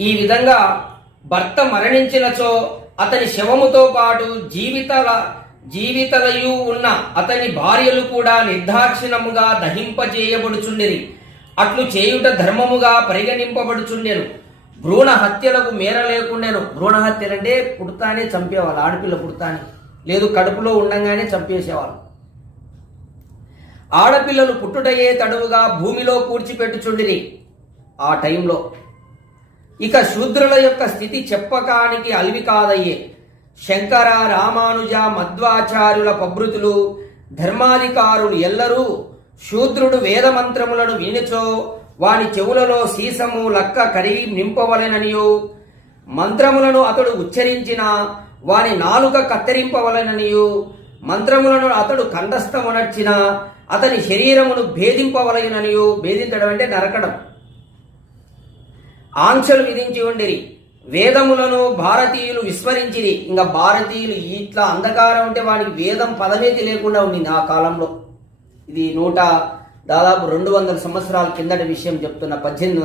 ఈ విధంగా భర్త మరణించినచో అతని శవముతో పాటు జీవితల జీవితలయు ఉన్న అతని భార్యలు కూడా నిర్దాక్షిణముగా దహింపజేయబడుచుండిరి. అట్లు చేయుట ధర్మముగా పరిగణింపబడుచుండెను. భ్రూణ హత్యలకు మేర లేకుండాను. భ్రూణ హత్యలంటే పుడతానే చంపేవాళ్ళు ఆడపిల్ల పుడతానే. లేదు కడుపులో ఉండంగానే చంపేసేవాళ్ళు. ఆడపిల్లలు పుట్టుటయే తడువుగా భూమిలో కూర్చిపెట్టుచుండిరి. ఆ టైంలో ఇక శూద్రుల యొక్క స్థితి చెప్పకానికి అలివి కాదయ్యే. శంకర రామానుజ మధ్వాచార్యుల పభృతులు ధర్మాధికారులు ఎల్లరూ శూద్రుడు వేదమంత్రములను వినిచో వాని చెవులలో సీసము లక్క కరిగి నింపవలెననియు. మంత్రములను అతడు ఉచ్చరించిన వాని నాలుక కత్తిరింపవలెననియు. మంత్రములను అతడు కంఠస్థమునర్చిన అతని శరీరమును భేదింపవలయననియు భేదించడం అంటే నరకడం. ఆంక్షలు విధించి ఉండిరి. వేదములను భారతీయులు విస్మరించిరి. ఇంకా భారతీయులు ఇట్లా అంధకారం ఉంటే వాడికి వేదం పదమేతి లేకుండా ఉండింది ఆ కాలంలో. ఇది నూట దాదాపు రెండు వందల సంవత్సరాల కిందటి విషయం చెప్తున్న పద్దెనిమిది